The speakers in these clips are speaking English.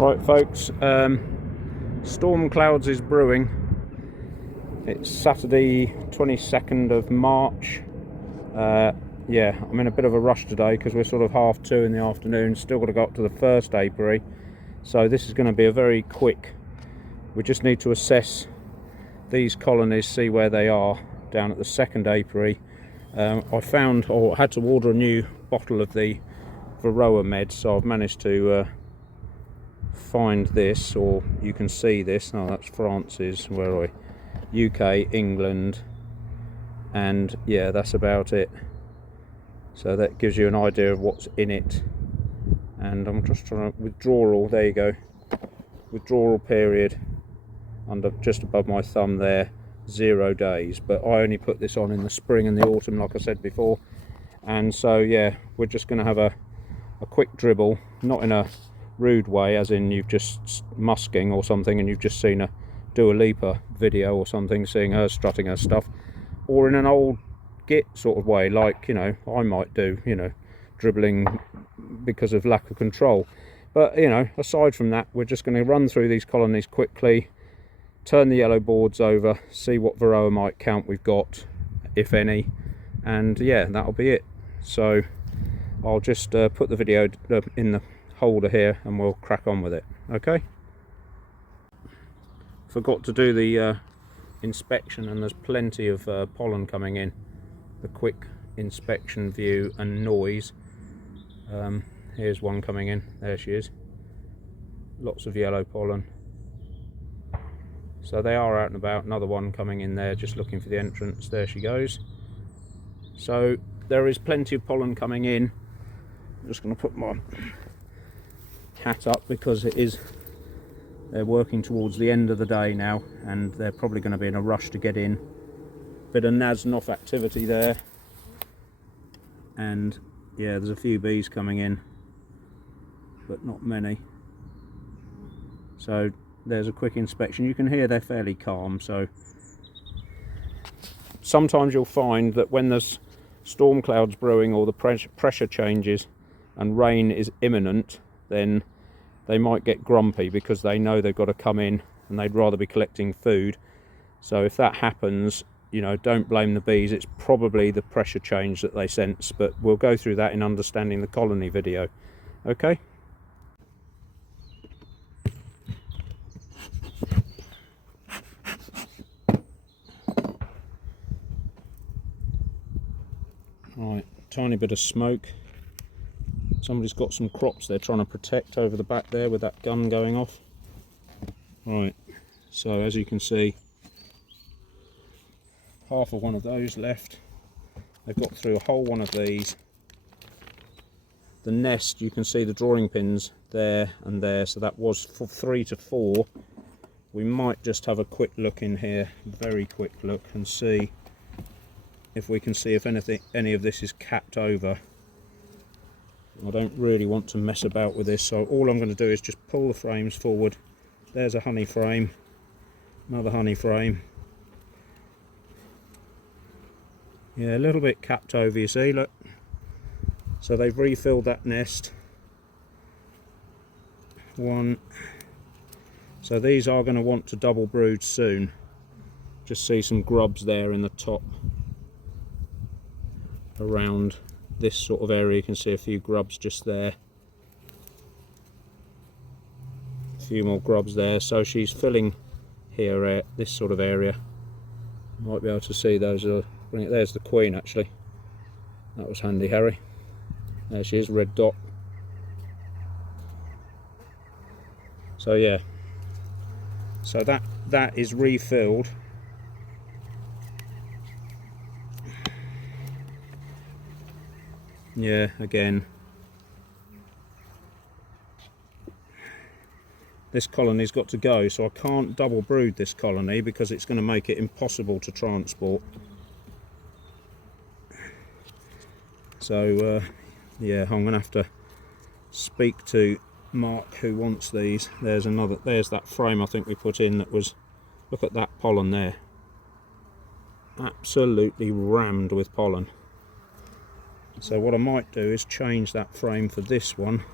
Right folks, storm clouds is brewing. It's Saturday 22nd of March. Yeah, I'm in a bit of a rush today because we're sort of 2:30 in the afternoon, still got to go up to the first apiary, so this is going to be a very quick. We just need to assess these colonies, see where they are down at the second apiary. I found, or had to order a new bottle of the Varroa meds, so I've managed to find this, or you can see this. Oh, that's France's. Where are we? UK, England, and yeah, that's about it. So that gives you an idea of what's in it. And I'm just trying to withdrawal. There you go. Withdrawal period under just above my thumb there, 0 days. But I only put this on in the spring and the autumn, like I said before. And so yeah, we're just going to have a quick dribble, not in a rude way, as in you've just musking or something and you've just seen a Dua Lipa video or something, seeing her strutting her stuff, or in an old git sort of way, like, you know, I might do, you know, dribbling because of lack of control. But, you know, aside from that, we're just going to run through these colonies quickly, turn the yellow boards over, see what Varroa mite count we've got, if any, and yeah, that'll be it. So I'll just put the video in the holder here and we'll crack on with it. Okay, forgot to do the inspection, and there's plenty of pollen coming in. The quick inspection view and noise. Here's one coming in, there she is, lots of yellow pollen, so they are out and about. Another one coming in there, just looking for the entrance, there she goes. So there is plenty of pollen coming in. I'm just going to put my hat up because they're working towards the end of the day now, and they're probably going to be in a rush to get in. Bit of Nasnoff activity there, and yeah, there's a few bees coming in, but not many. So there's a quick inspection. You can hear they're fairly calm. So sometimes you'll find that when there's storm clouds brewing or the pressure changes and rain is imminent, then they might get grumpy because they know they've got to come in and they'd rather be collecting food. So if that happens, you know, don't blame the bees. It's probably the pressure change that they sense, but we'll go through that in understanding the colony video. Okay. Right, tiny bit of smoke. Somebody's got some crops they're trying to protect over the back there with that gun going off. Right, so as you can see, half of one of those left. They've got through a whole one of these. The nest, you can see the drawing pins there and there, so that was 3 to 4. We might just have a quick look in here, very quick look, and see if we can see if any of this is capped over. I don't really want to mess about with this, so all I'm going to do is just pull the frames forward. There's a honey frame, another honey frame. Yeah, a little bit capped over, you see, look. So they've refilled that nest. One. So these are going to want to double brood soon. Just see some grubs there in the top. Around this sort of area, you can see a few grubs just there. A few more grubs there. So she's filling here, this sort of area. Might be able to see those. There's the queen actually. That was handy, Harry. There she is, red dot. So yeah. So that is refilled. Yeah, again, this colony's got to go, so I can't double brood this colony because it's going to make it impossible to transport. So yeah, I'm going to have to speak to Mark who wants these. There's that frame I think we put in that was, look at that pollen there, absolutely rammed with pollen. So what I might do is change that frame for this one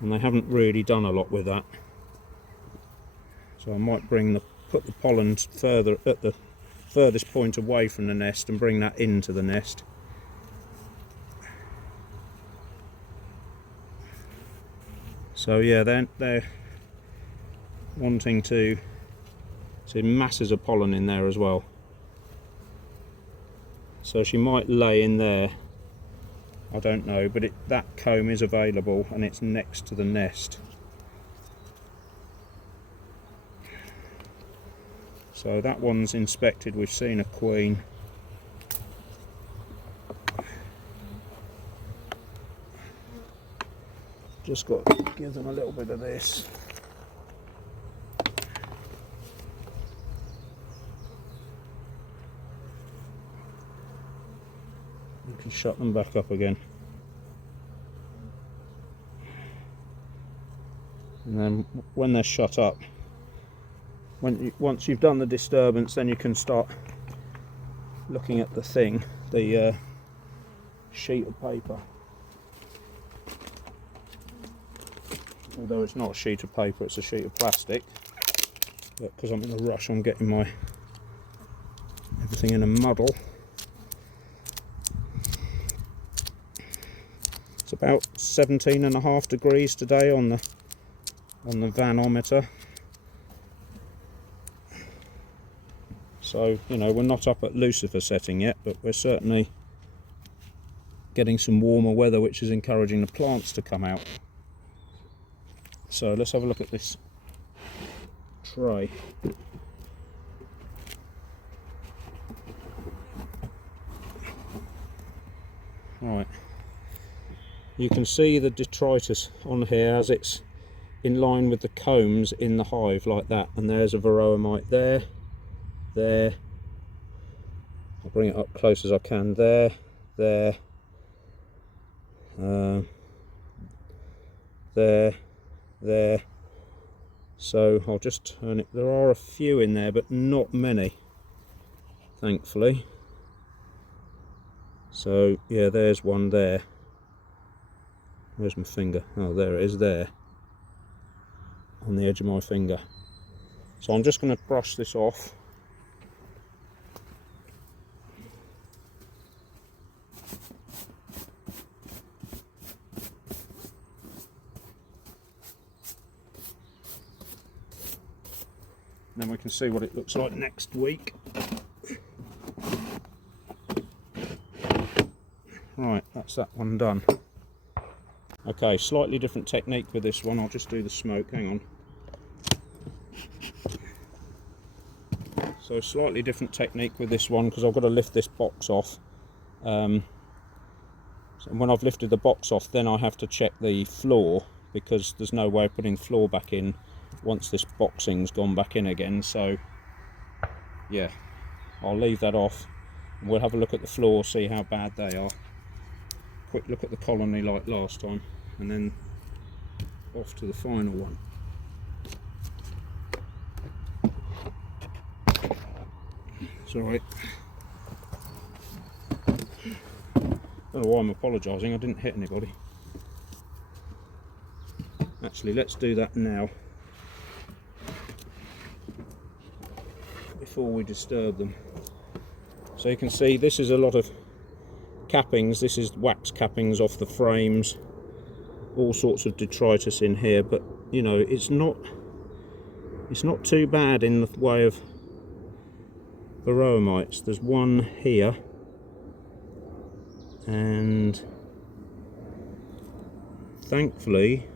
and they haven't really done a lot with that. So I might put the pollen further at the furthest point away from the nest and bring that into the nest. So yeah, they're wanting to see masses of pollen in there as well. So she might lay in there, I don't know, but that comb is available and it's next to the nest. So that one's inspected, we've seen a queen. Just got to give them a little bit of this. You can shut them back up again. And then when they're shut up, once you've done the disturbance, then you can start looking at the thing, the sheet of paper. Although it's not a sheet of paper, it's a sheet of plastic. But because I'm in a rush, I'm getting everything in a muddle. It's about 17.5 degrees today on the vanometer. So, you know, we're not up at Lucifer setting yet, but we're certainly getting some warmer weather, which is encouraging the plants to come out. So let's have a look at this tray. Right, you can see the detritus on here as it's in line with the combs in the hive like that, and there's a Varroa mite there. I'll bring it up close as I can. There. So I'll just turn it. There are a few in there, but not many, thankfully. So yeah, there's one there. Where's my finger? Oh, there it is, there on the edge of my finger. So I'm just going to brush this off. Then we can see what it looks like next week. Right, that's that one done. Okay, slightly different technique with this one. I'll just do the smoke, hang on. So slightly different technique with this one because I've got to lift this box off. So when I've lifted the box off, then I have to check the floor because there's no way of putting the floor back in once this boxing's gone back in again. So yeah, I'll leave that off and we'll have a look at the floor, see how bad they are. Quick look at the colony like last time, and then off to the final one. It's alright. Don't know why I'm apologising, I didn't hit anybody. Actually, let's do that now before we disturb them. So you can see this is a lot of cappings. This is wax cappings off the frames, all sorts of detritus in here, but you know, it's not too bad in the way of Varroa mites. There's one here, and thankfully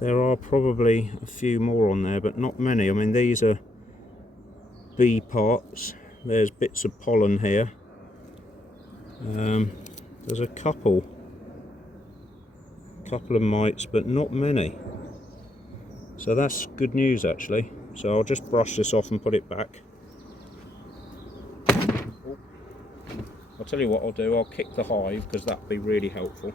there are probably a few more on there, but not many. I mean, these are bee parts. There's bits of pollen here. There's a couple of mites, but not many. So that's good news actually. So I'll just brush this off and put it back. I'll tell you what I'll do, I'll kick the hive because that'd be really helpful.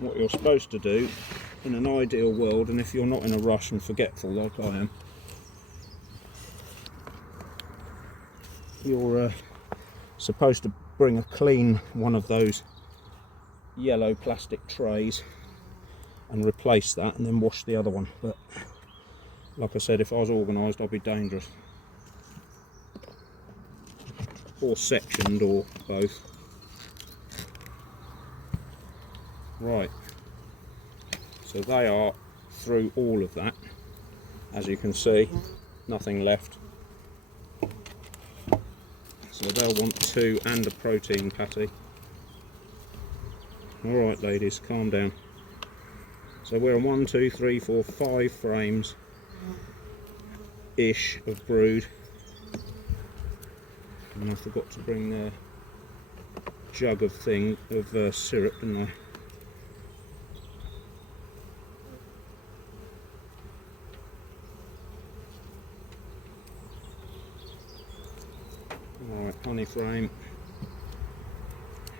what you're supposed to do in an ideal world, and if you're not in a rush and forgetful like I am, you're supposed to bring a clean one of those yellow plastic trays and replace that, and then wash the other one. But like I said, if I was organised, I'd be dangerous, or sectioned, or both. Right, so they are through all of that, as you can see, nothing left. So they'll want 2 and a protein patty. Alright ladies, calm down. So we're on 1, 2, 3, 4, 5 frames ish of brood. And I forgot to bring the jug of syrup, didn't I? Alright, honey frame.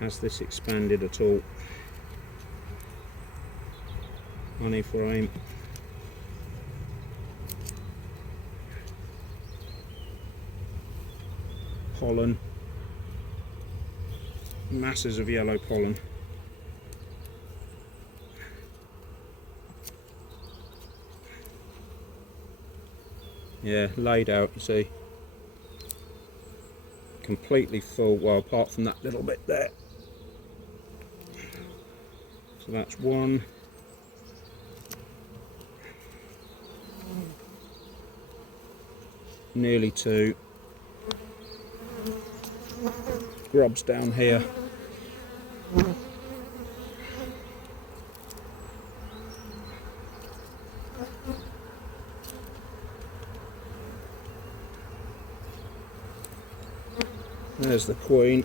Has this expanded at all? Honey frame. Pollen. Masses of yellow pollen. Yeah, laid out, you see. Completely full, well, apart from that little bit there. So that's 1. Nearly 2. Grubs down here. There's the queen.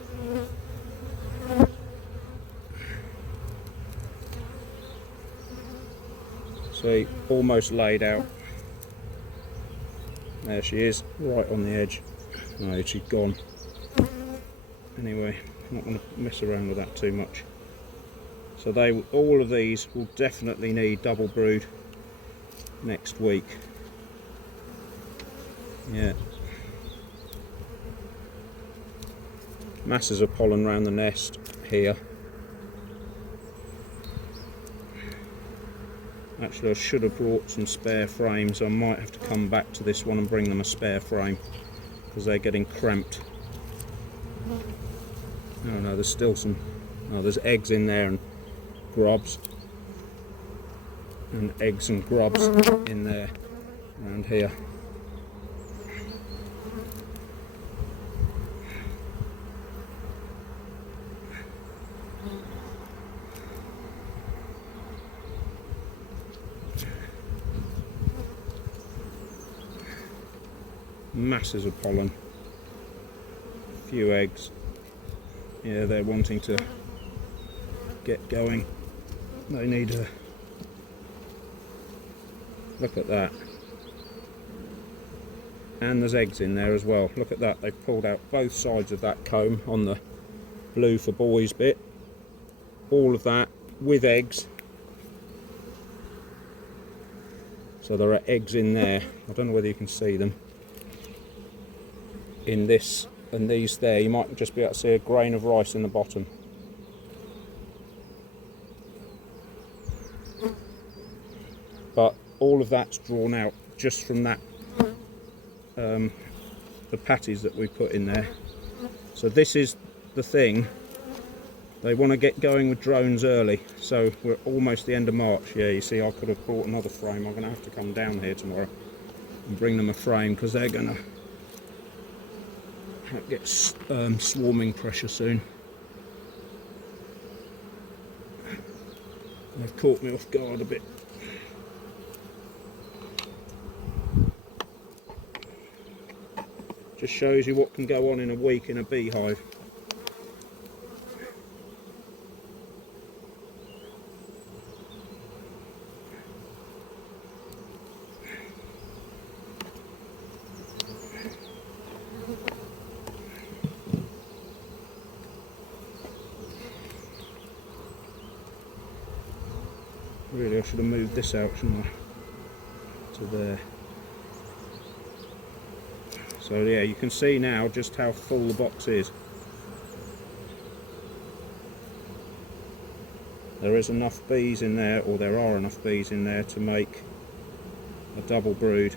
See, almost laid out. There she is, right on the edge. Oh, she's gone. Anyway, I'm not going to mess around with that too much. So all of these will definitely need double brood next week. Yeah. Masses of pollen around the nest here. Actually, I should have brought some spare frames. I might have to come back to this one and bring them a spare frame because they're getting cramped. Oh no, there's still some. Oh, there's eggs in there and grubs. And eggs and grubs in there around here. Masses of pollen, few eggs. Yeah, they're wanting to get going. They need a look at that. And there's eggs in there as well. Look at that, they've pulled out both sides of that comb on the blue for boys bit. All of that with eggs. So there are eggs in there. I don't know whether you can see them. In this and these there, you might just be able to see a grain of rice in the bottom. But all of that's drawn out just from that, the patties that we put in there. So this is the thing, they want to get going with drones early, so we're almost the end of March. Yeah, you see, I could have brought another frame. I'm going to have to come down here tomorrow and bring them a frame because they're going to get swarming pressure soon. They've caught me off guard a bit. Just shows you what can go on in a week in a beehive. Really, I should have moved this out, shouldn't I? To there. So yeah, you can see now just how full the box is. There is enough bees in there, or there are enough bees in there to make a double brood.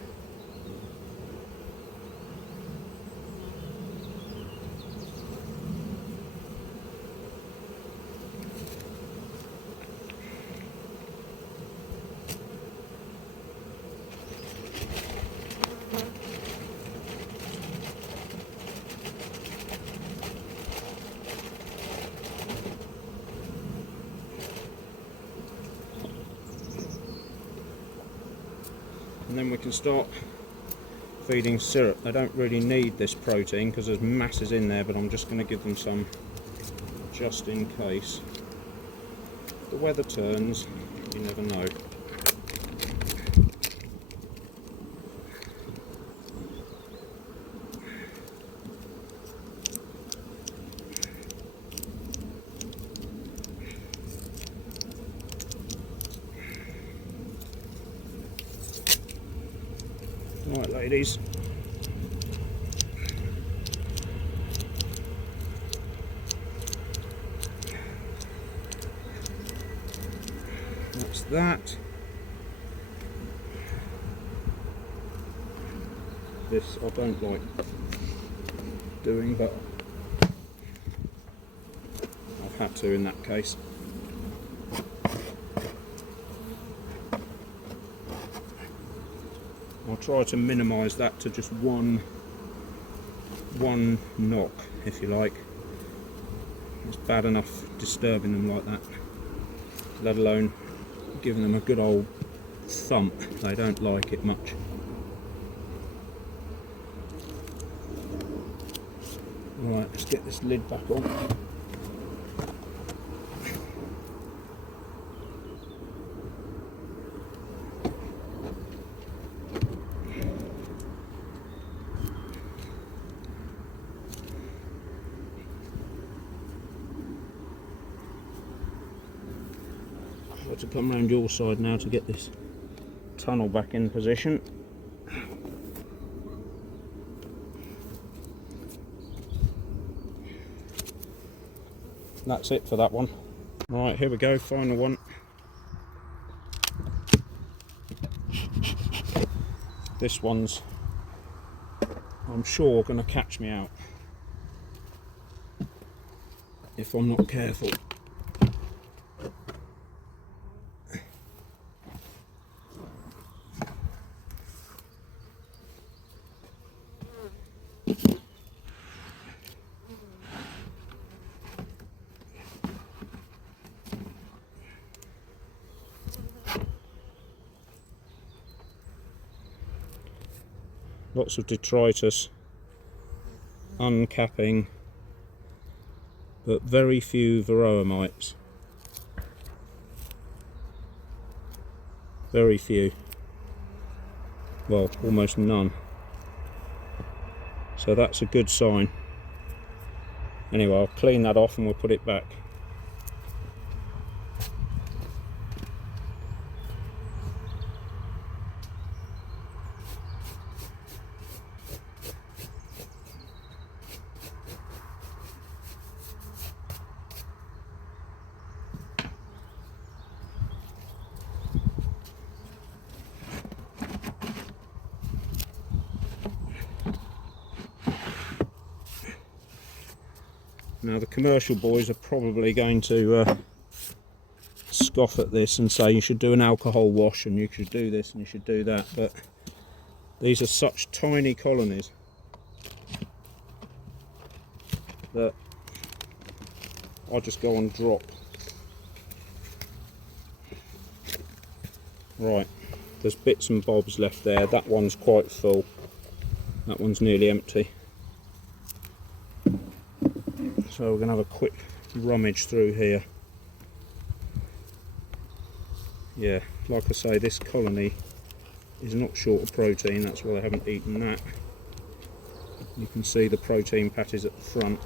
And then we can start feeding syrup. They don't really need this protein because there's masses in there, but I'm just going to give them some just in case. If the weather turns, you never know. Right, ladies. That's that. This I don't like doing, but I've had to in that case. I'll try to minimise that to just one knock, if you like. It's bad enough disturbing them like that, let alone giving them a good old thump. They don't like it much. Right, let's get this lid back on. I've got to come round your side now to get this tunnel back in position. That's it for that one. Right, here we go, final one. This one's, I'm sure, going to catch me out if I'm not careful. Lots of detritus, uncapping, but very few Varroa mites. Very few. Well, almost none. So that's a good sign. Anyway, I'll clean that off and we'll put it back. Now the commercial boys are probably going to scoff at this and say you should do an alcohol wash and you should do this and you should do that, but these are such tiny colonies that I just go on drop. Right, there's bits and bobs left there. That one's quite full. That one's nearly empty. So we're going to have a quick rummage through here. Yeah, like I say, this colony is not short of protein, that's why they haven't eaten that. You can see the protein patties at the front.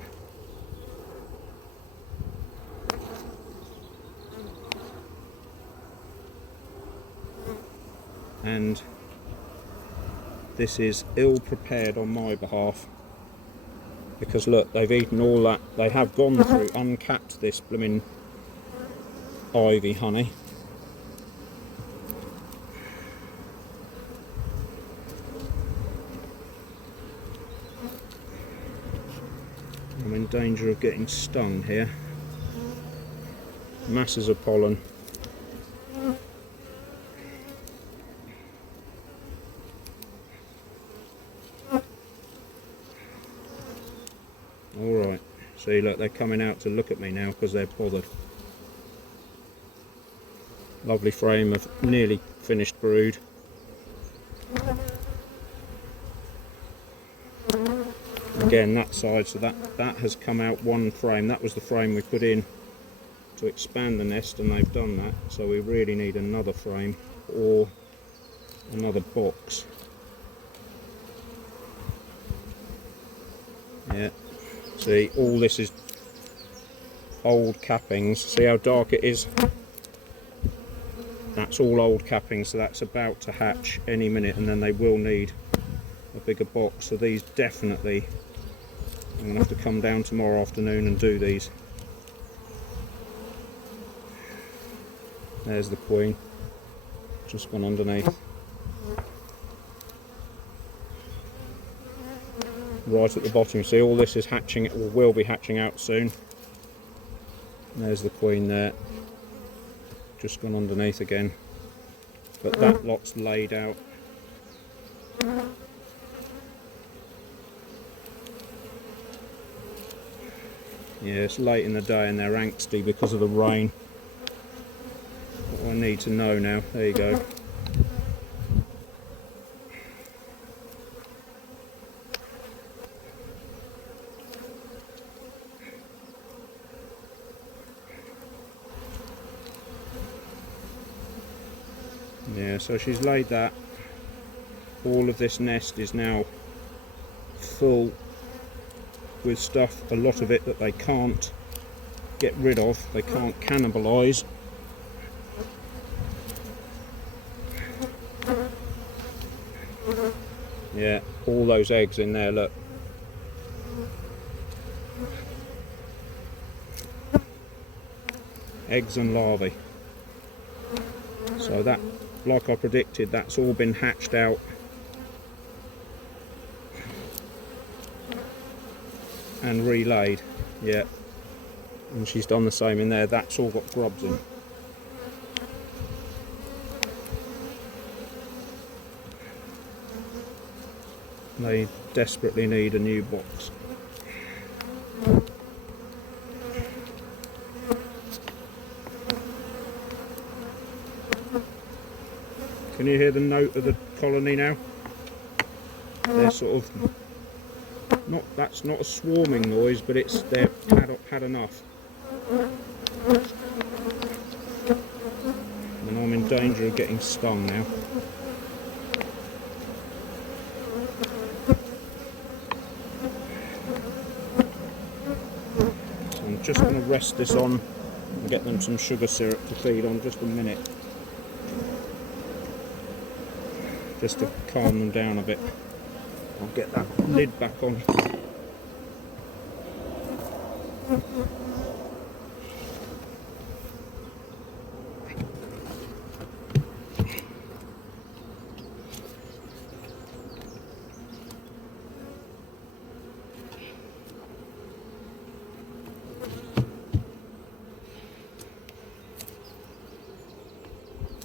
and this is ill prepared on my behalf, because look, they've eaten all that. They have gone through, uncapped this blooming ivy honey. I'm in danger of getting stung here. Masses of pollen. Alright, see, look, they're coming out to look at me now because they're bothered. Lovely frame of nearly finished brood. Again, that side, so that has come out one frame. That was the frame we put in to expand the nest, and they've done that. So we really need another frame or another box. Yeah. See, all this is old cappings. See how dark it is? That's all old cappings, so that's about to hatch any minute, and then they will need a bigger box. So these definitely, I'm going to have to come down tomorrow afternoon and do these. There's the queen, just gone underneath. Right at the bottom, you see all this is hatching, it will be hatching out soon. There's the queen there, just gone underneath again, but that lot's laid out. Yeah, it's late in the day and they're angsty because of the rain. What I need to know now, there you go. Yeah, so she's laid that. All of this nest is now full with stuff, a lot of it that they can't get rid of, they can't cannibalise. Yeah, all those eggs in there, look. Eggs and larvae. So that, like I predicted, that's all been hatched out. And relayed, yeah. And she's done the same in there, that's all got grubs in. They desperately need a new box. Can you hear the note of the colony now? They're sort of not, that's not a swarming noise, but it's they've had enough. And I'm in danger of getting stung now. So I'm just going to rest this on and get them some sugar syrup to feed on, just a minute. Just to calm them down a bit. I'll get that lid back on.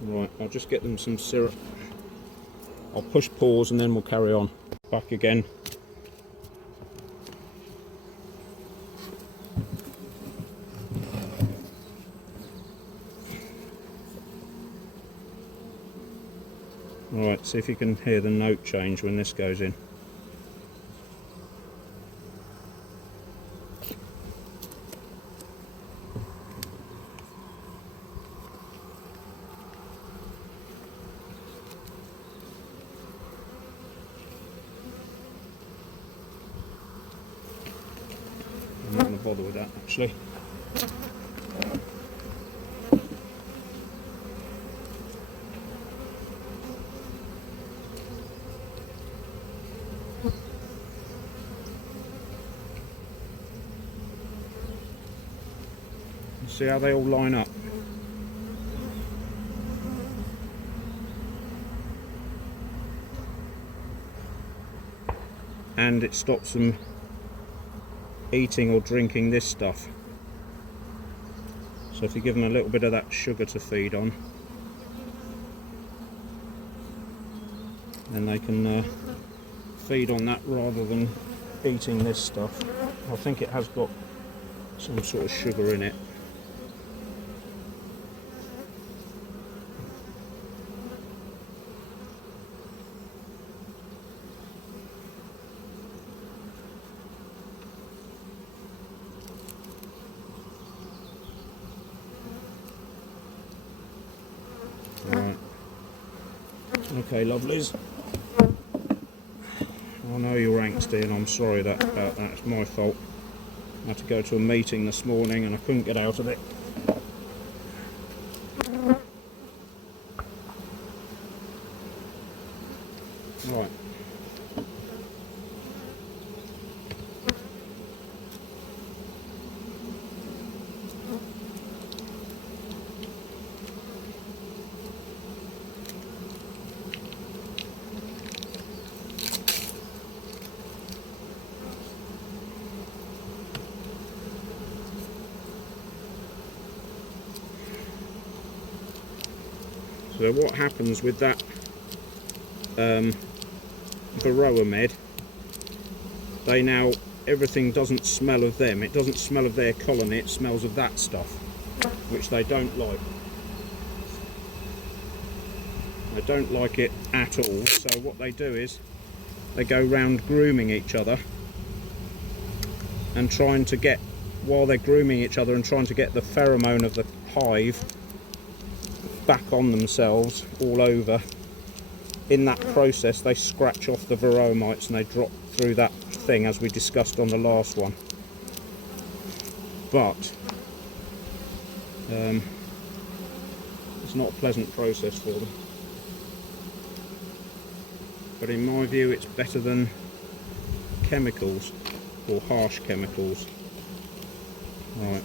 Right, I'll just get them some syrup. I'll push pause and then we'll carry on. Back again. Alright, see if you can hear the note change when this goes in. I'm not going to bother with that actually. See how they all line up. And it stops them eating or drinking this stuff. So if you give them a little bit of that sugar to feed on, then they can feed on that rather than eating this stuff. I think it has got some sort of sugar in it. Right. Okay, lovelies. I know you're angsty and I'm sorry about that. It's my fault. I had to go to a meeting this morning and I couldn't get out of it. Right. So what happens with that Varroa med, they now, everything doesn't smell of them, it doesn't smell of their colony, it smells of that stuff, which they don't like. They don't like it at all, so what they do is they go round grooming each other and trying to get, while they're grooming each other and trying to get the pheromone of the hive back on themselves all over. In that process they scratch off the Varroa mites and they drop through that thing as we discussed on the last one. But it's not a pleasant process for them. But in my view it's better than chemicals or harsh chemicals. Right.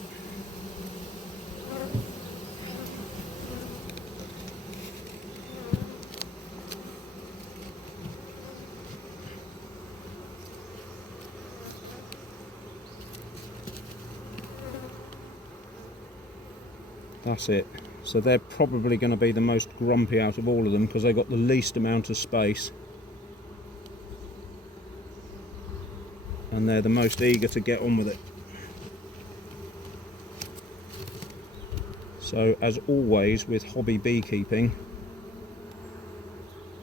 That's it. So they're probably going to be the most grumpy out of all of them because they've got the least amount of space. And they're the most eager to get on with it. So as always with hobby beekeeping,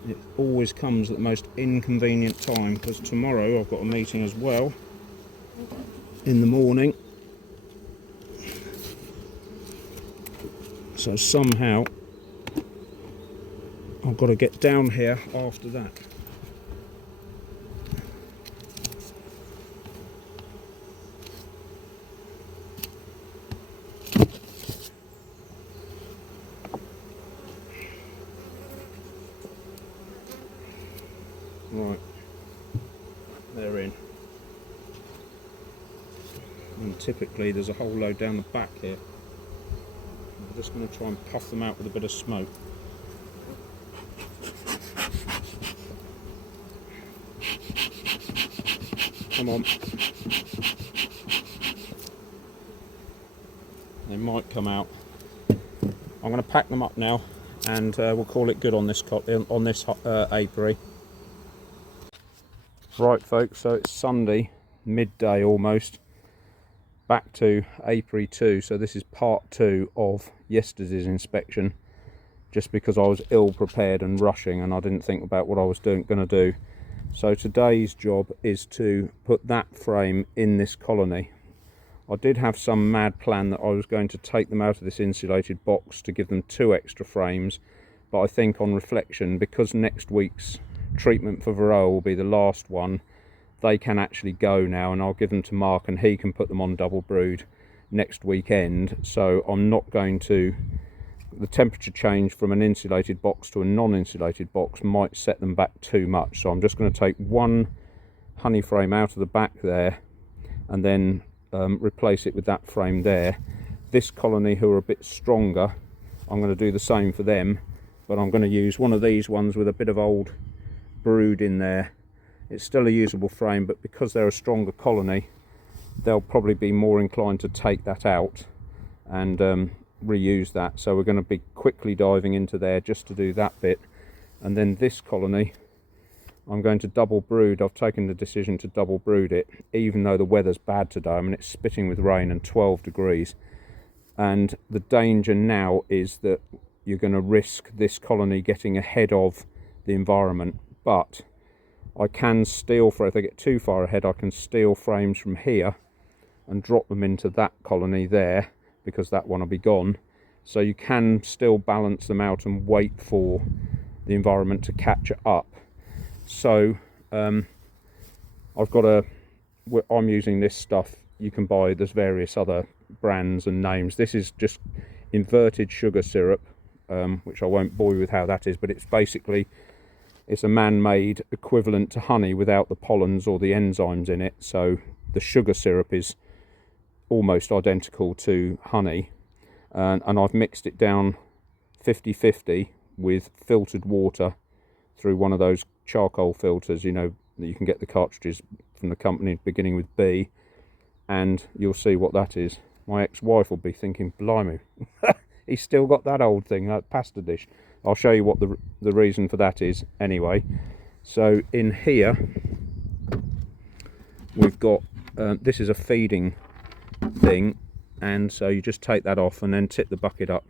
it always comes at the most inconvenient time, because tomorrow I've got a meeting as well in the morning. So somehow I've got to get down here after that. Right, they're in. And typically there's a whole load down the back here. I'm just going to try and puff them out with a bit of smoke. Come on. They might come out. I'm going to pack them up now and we'll call it good on this apiary. Right folks, so it's Sunday, midday almost. Back to apiary 2, so this is part 2 of yesterday's inspection, just because I was ill prepared and rushing and I didn't think about what I was going to do. So today's job is to put that frame in this colony. I did have some mad plan that I was going to take them out of this insulated box to give them 2 extra frames, but I think on reflection, because next week's treatment for Varroa will be the last one, they can actually go now, and I'll give them to Mark and he can put them on double brood next weekend. So I'm not going to, the temperature change from an insulated box to a non-insulated box might set them back too much, so I'm just going to take one honey frame out of the back there and then replace it with that frame there, this colony who are a bit stronger, I'm going to do the same for them, but I'm going to use one of these ones with a bit of old brood in there. It's still a usable frame, but because they're a stronger colony, they'll probably be more inclined to take that out and reuse that. So we're going to be quickly diving into there just to do that bit. And then this colony, I'm going to double brood. I've taken the decision to double brood it, even though the weather's bad today. I mean, it's spitting with rain and 12 degrees. And the danger now is that you're going to risk this colony getting ahead of the environment. But I can steal, if they get too far ahead, I can steal frames from here and drop them into that colony there, because that one will be gone. So you can still balance them out and wait for the environment to catch it up. So I've got I'm using this stuff. You can buy, there's various other brands and names. This is just inverted sugar syrup, which I won't bore you with how that is, but it's basically, it's a man-made equivalent to honey without the pollens or the enzymes in it. So the sugar syrup is almost identical to honey, and I've mixed it down 50-50 with filtered water through one of those charcoal filters, you know, that you can get the cartridges from the company beginning with B, and you'll see what that is. My ex-wife will be thinking, blimey, he's still got that old thing, that pasta dish. I'll show you what the reason for that is anyway. So in here we've got this is a feeding thing, and so you just take that off and then tip the bucket up.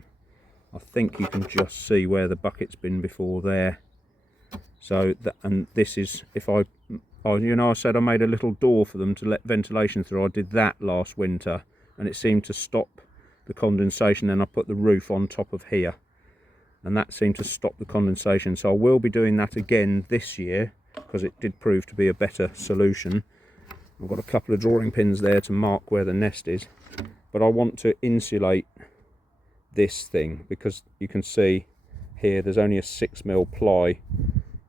I think you can just see where the bucket's been before there. So that, and this is, if I you know, I said I made a little door for them to let ventilation through. I did that last winter and it seemed to stop the condensation. Then I put the roof on top of here and that seemed to stop the condensation. So I will be doing that again this year because it did prove to be a better solution. I've got a couple of drawing pins there to mark where the nest is, but I want to insulate this thing because you can see here there's only a 6mm ply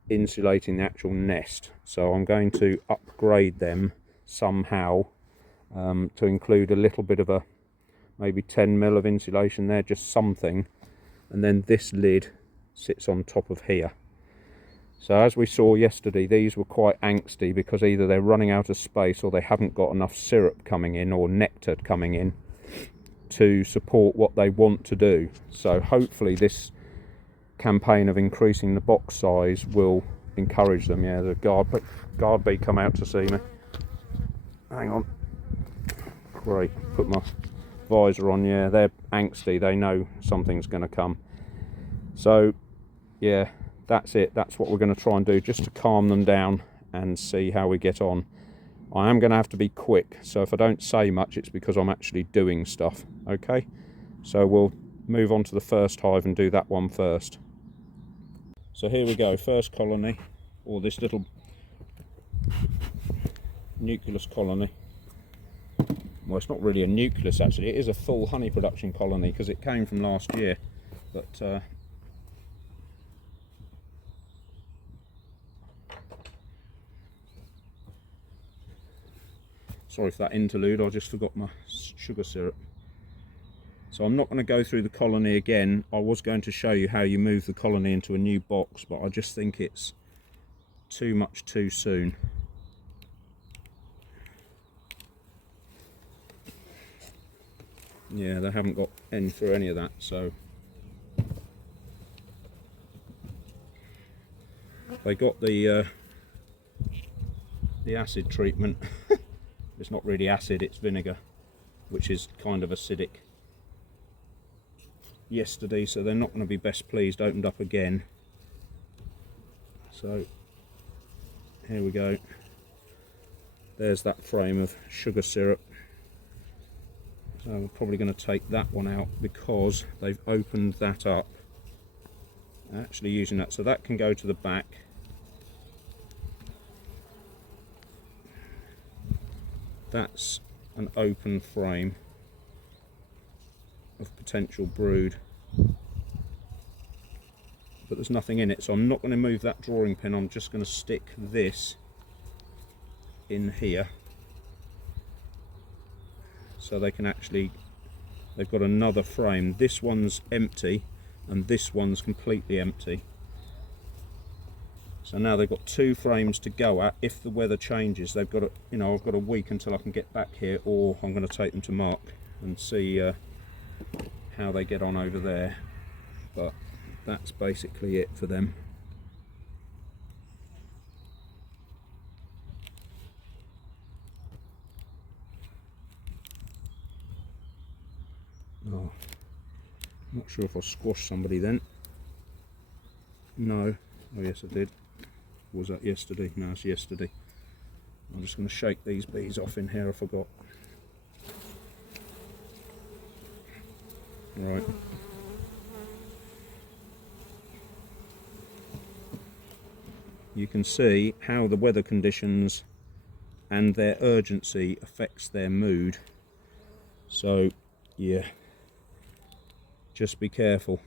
insulating the actual nest. So I'm going to upgrade them somehow to include a little bit of a maybe 10mm of insulation there, just something, and then this lid sits on top of here. So as we saw yesterday, these were quite angsty because either they're running out of space or they haven't got enough syrup coming in or nectar coming in to support what they want to do. So hopefully this campaign of increasing the box size will encourage them. Yeah, the guard bee come out to see me. Hang on. Great, put my visor on. Yeah, they're angsty, they know something's going to come. So yeah, that's it. That's what we're going to try and do, just to calm them down and see how we get on. I am going to have to be quick, so if I don't say much, it's because I'm actually doing stuff. Okay, so we'll move on to the first hive and do that one first. So here we go, first colony, or this little nucleus colony. Well, it's not really a nucleus actually, it is a full honey production colony because it came from last year, but sorry for that interlude, I just forgot my sugar syrup. So I'm not going to go through the colony again. I was going to show you how you move the colony into a new box, but I just think it's too much too soon. Yeah, they haven't got in through any of that, so they got the acid treatment. It's not really acid, it's vinegar, which is kind of acidic, yesterday, so they're not going to be best pleased. Opened up again. So here we go. There's that frame of sugar syrup. So we're probably going to take that one out because they've opened that up. Actually using that, so that can go to the back. That's an open frame of potential brood, but there's nothing in it, so I'm not going to move that drawing pin. I'm just going to stick this in here so they can actually they've got another frame. This one's empty and this one's completely empty. So now they've got 2 frames to go at. If the weather changes, they've got I've got a week until I can get back here, or I'm going to take them to Mark and see how they get on over there. But that's basically it for them. Oh, not sure if I squashed somebody then. No. Oh yes, I did. Was that yesterday? No, it's yesterday. I'm just going to shake these bees off in here. I forgot. Right. You can see how the weather conditions and their urgency affects their mood. So, yeah, just be careful.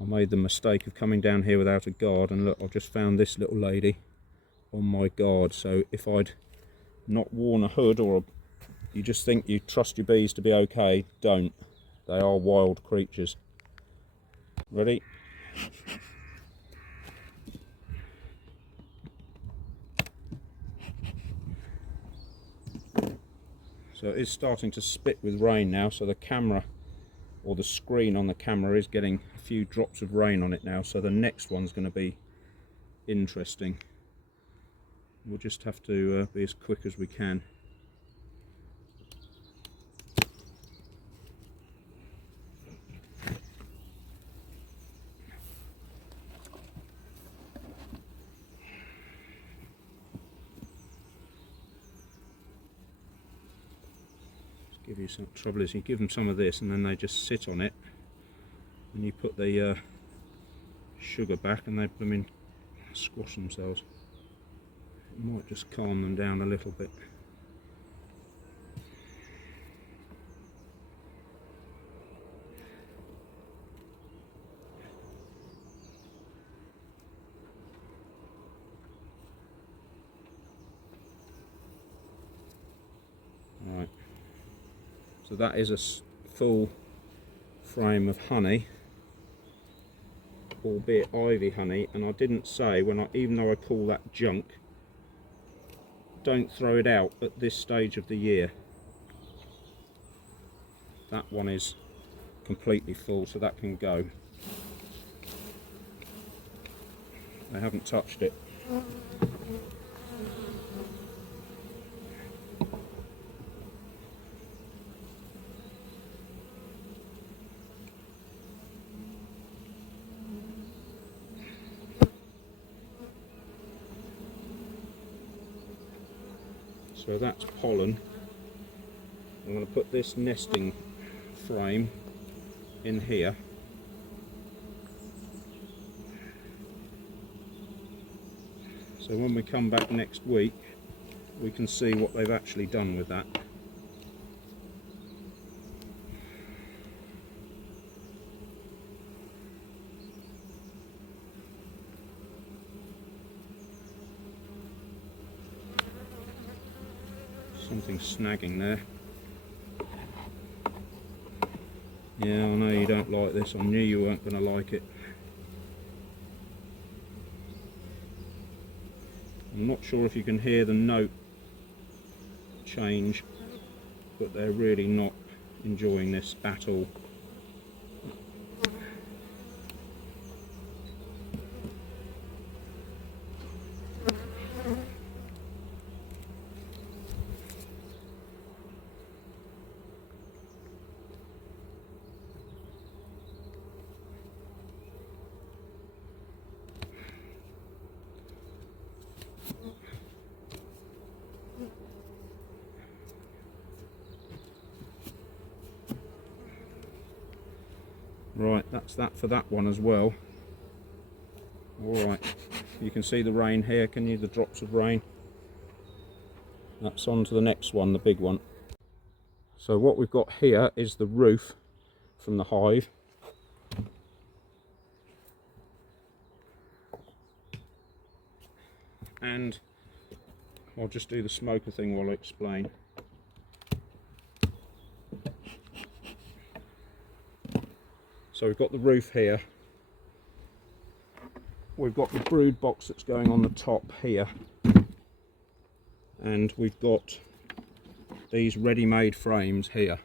I made the mistake of coming down here without a guard, and look, I've just found this little lady on my guard. So if I'd not worn a hood, or you just think you trust your bees to be okay, don't. They are wild creatures. Ready? So it is starting to spit with rain now, so the camera, or the screen on the camera, is getting a few drops of rain on it now, so the next one's going to be interesting. We'll just have to be as quick as we can. Give you some trouble is you give them some of this and then they just sit on it, and you put the sugar back and they squash themselves. It might just calm them down a little bit. Right. So that is a full frame of honey, albeit ivy honey, and I didn't say, even though I call that junk, don't throw it out at this stage of the year. That one is completely full, so that can go. I haven't touched it. So that's pollen. I'm going to put this nesting frame in here. So when we come back next week, we can see what they've actually done with that. Something snagging there. Yeah, I know you don't like this. I knew you weren't going to like it. I'm not sure if you can hear the note change, but they're really not enjoying this at all. Right, that's that for that one as well. Alright, you can see the rain here, can you? The drops of rain. That's on to the next one, the big one. So what we've got here is the roof from the hive. And I'll just do the smoker thing while I explain. So we've got the roof here. We've got the brood box that's going on the top here. And we've got these ready-made frames here.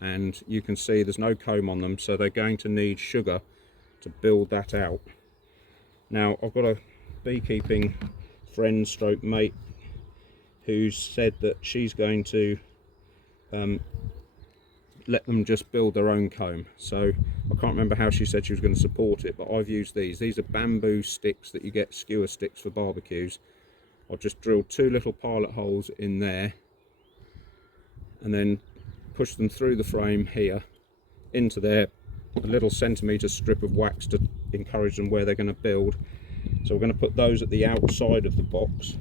And you can see there's no comb on them, so they're going to need sugar to build that out. Now, I've got a beekeeping friend stroke mate who's said that she's going to let them just build their own comb. So I can't remember how she said she was going to support it, but I've used these. These are bamboo sticks that you get, skewer sticks for barbecues. I've just drilled 2 little pilot holes in there and then push them through the frame here into there, a little centimetre strip of wax to encourage them where they're going to build. So we're going to put those at the outside of the box.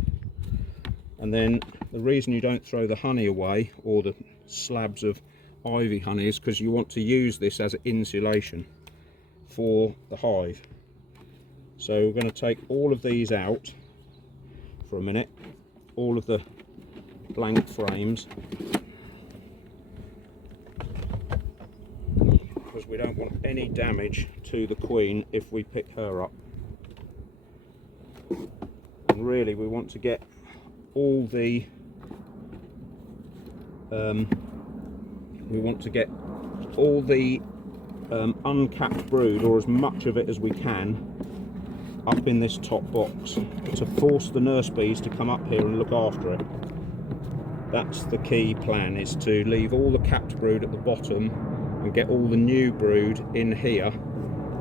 And then the reason you don't throw the honey away, or the slabs of ivy honey, is because you want to use this as insulation for the hive. So we're going to take all of these out for a minute, all of the blank frames, because we don't want any damage to the queen if we pick her up. And really we want to get all the uncapped brood, or as much of it as we can, up in this top box to force the nurse bees to come up here and look after it. That's the key plan, is to leave all the capped brood at the bottom and get all the new brood in here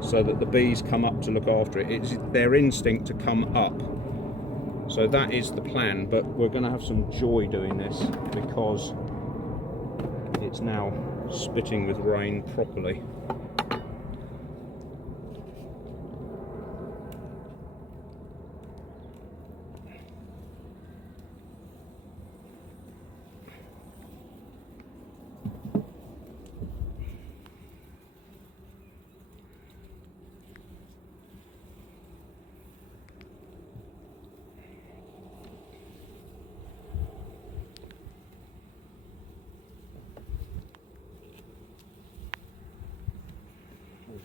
so that the bees come up to look after it. It's their instinct to come up. So that is the plan, but we're going to have some joy doing this because it's now spitting with rain properly.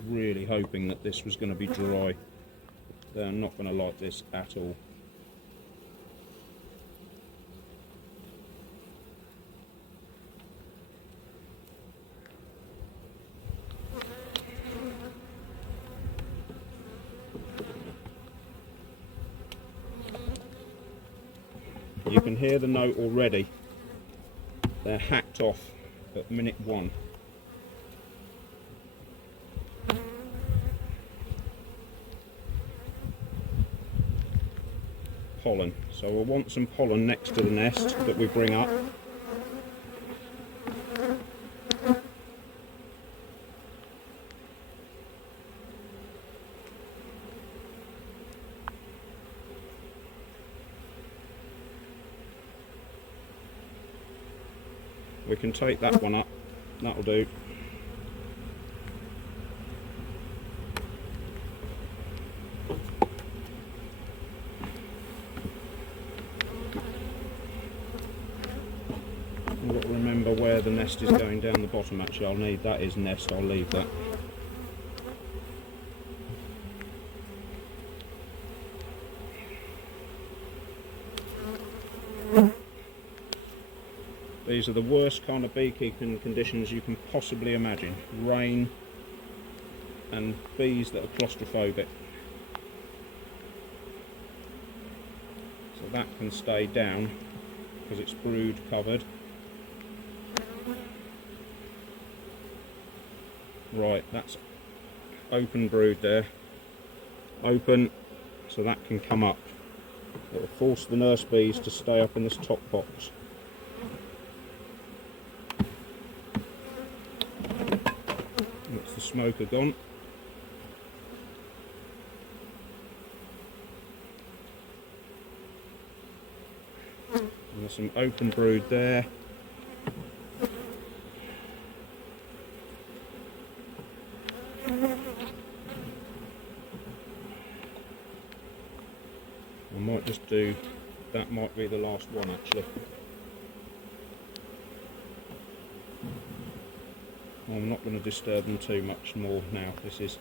Really hoping that this was going to be dry. They're not going to like this at all. You can hear the note already. They're hacked off at minute 1. Pollen. So we'll want some pollen next to the nest that we bring up. We can take that one up, that'll do. I've got to remember where the nest is going down the bottom. Actually, I'll need that is nest, I'll leave that. These are the worst kind of beekeeping conditions you can possibly imagine. Rain and bees that are claustrophobic. So that can stay down because it's brood covered. Right, that's open brood there. Open, so that can come up. It will force the nurse bees to stay up in this top box. That's the smoker gone. And there's some open brood there. I might just do, that might be the last one actually. I'm not going to disturb them too much more now. This is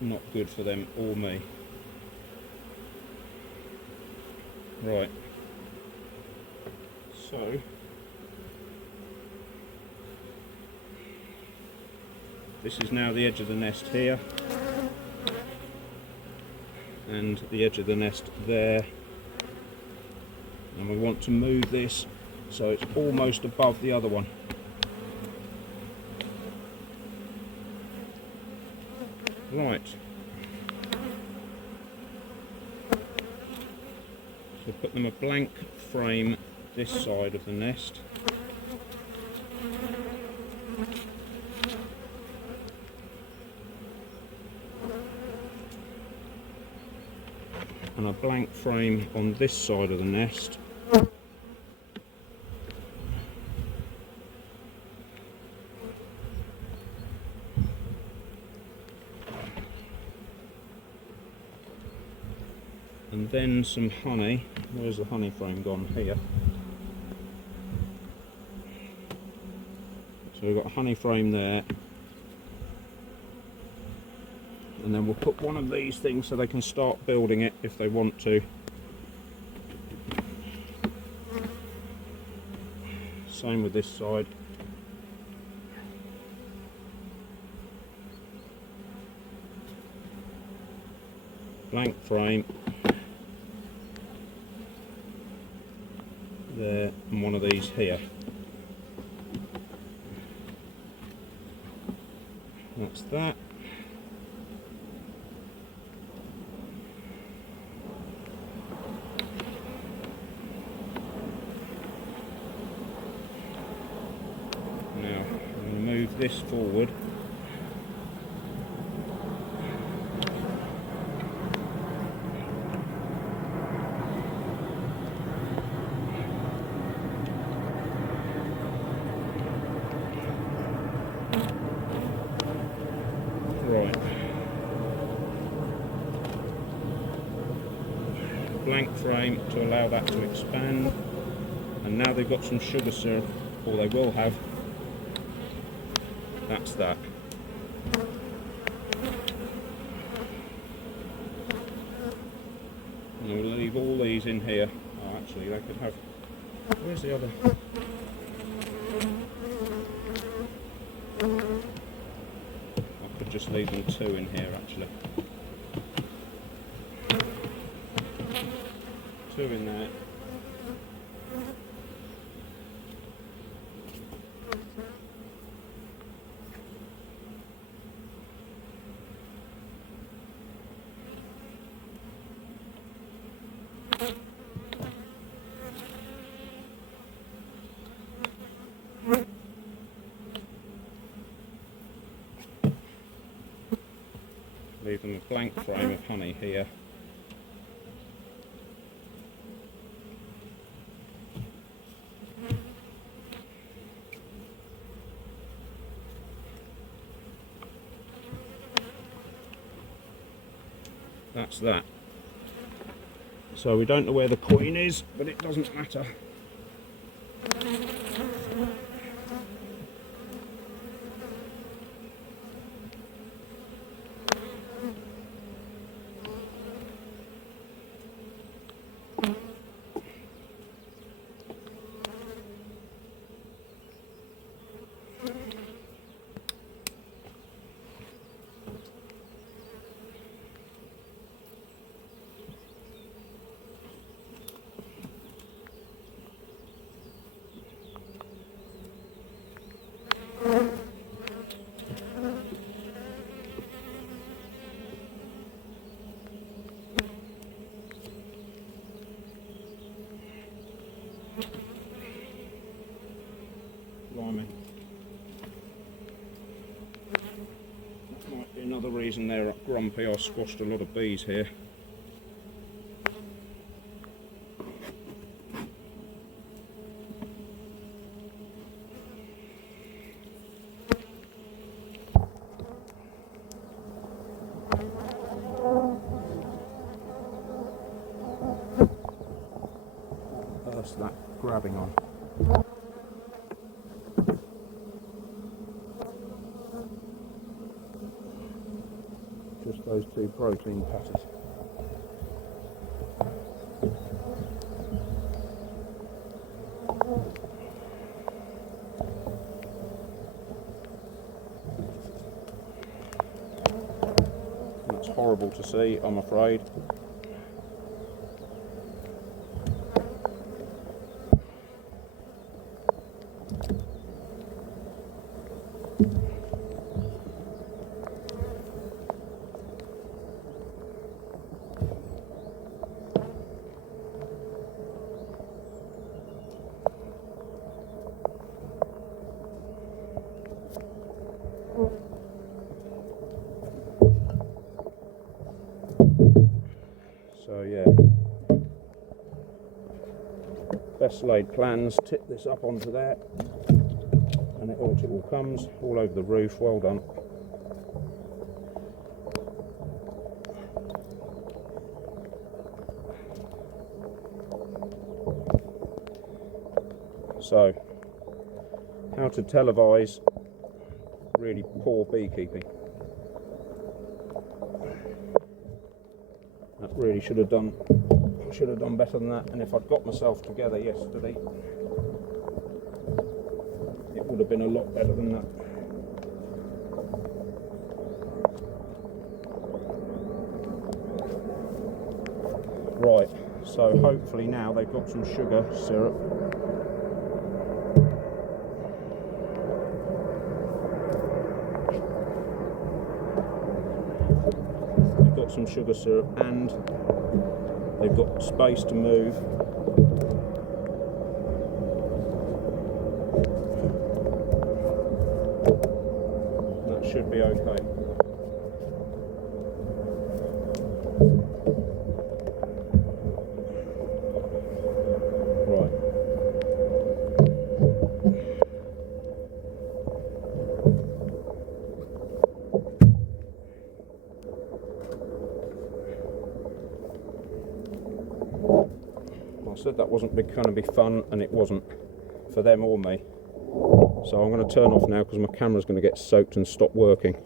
not good for them or me. Right, so this is now the edge of the nest here, and the edge of the nest there, and we want to move this so it's almost above the other one. Right, so put them a blank frame this side of the nest, and a blank frame on this side of the nest. And then some honey. Where's the honey frame gone? Here. So we've got a honey frame there. And then we'll put one of these things so they can start building it if they want to. Same with this side. Blank frame. There, and one of these here. That's that. Now, I'm going to move this forward. Right. Blank frame to allow that to expand. And now they've got some sugar syrup, or they will have. That's that. And we'll leave all these in here. Oh, actually, they could have. Where's the other? I could just leave them 2 in here, actually. 2 in there. Leave them a blank frame of honey here. That's that. So we don't know where the queen is, but it doesn't matter. Blimey. That might be another reason they're grumpy. I squashed a lot of bees here. That's that grabbing on. just those 2 protein patties. That's horrible to see, I'm afraid. So yeah, best laid plans, tip this up onto there, and it all comes all over the roof. Well done. So, how to televise really poor beekeeping. That really should have done better than that, and if I'd got myself together yesterday, it would have been a lot better than that. Right, so hopefully now they've got some sugar syrup. They've got some sugar syrup and they've got space to move. That should be okay. Right. I said that wasn't going to be fun, and it wasn't for them or me. So I'm going to turn off now because my camera's going to get soaked and stop working.